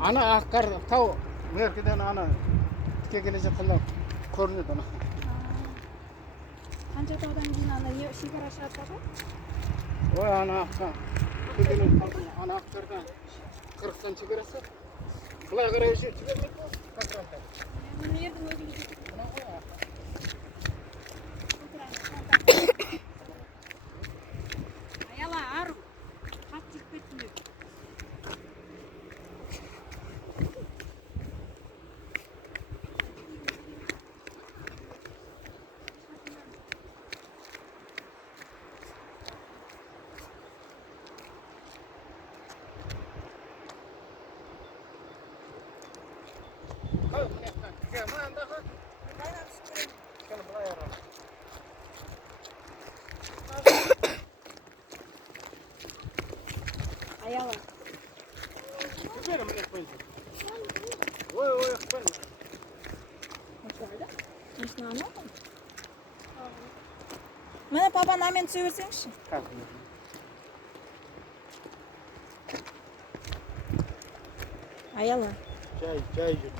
Ана аққар тау меркеден ана тіке келе жатқанда көрінеді ана. Қанша таудан кейін ана шекара шығады ғой? Ой, ана аққардан Қырғызстан шекарасы. Былай қарай жібермейді ме? Мына жердің өзінде аяла ару қап жүріп кеттім деп. Аяла. Ой, қыппайын. Міне папа намен түсе берсеңші. Аяла. Жай жүр.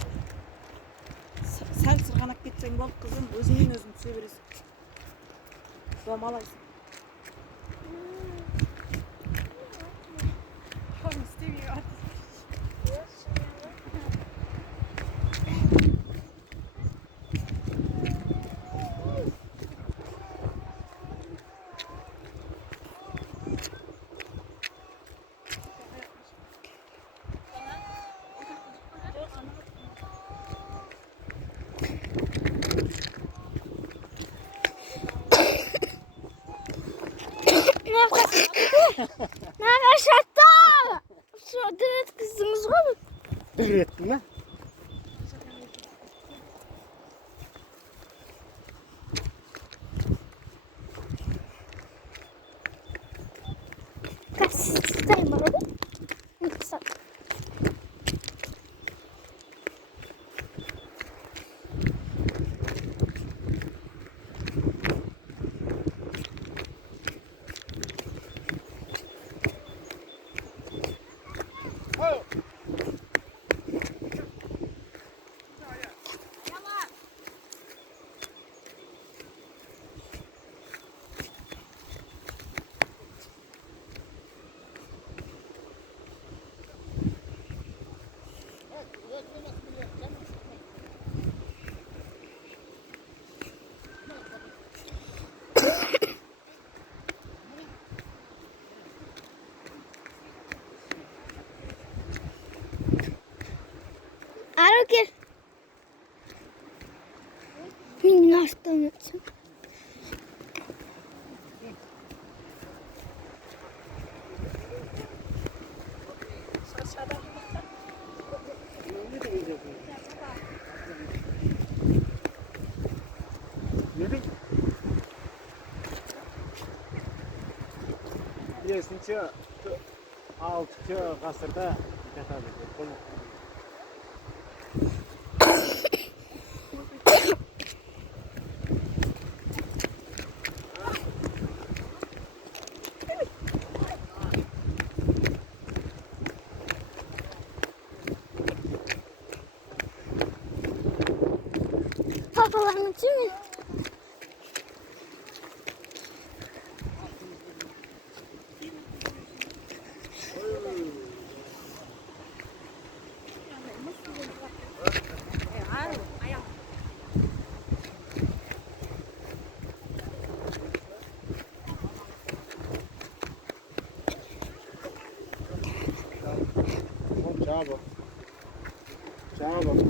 Сәл сырғанап кетсең болды қызым, өзіңмен өзің түсе бересің. Домалайсың. Нағашата! Що, дыр еткіздіңіз ғой? Дыр етті ме? Кәсістер бар ғой? Ару кел. Мен аштан өтсем. Бесінші, 6-шы ғасырда жатады. Papalarını değil mi? Çabuk.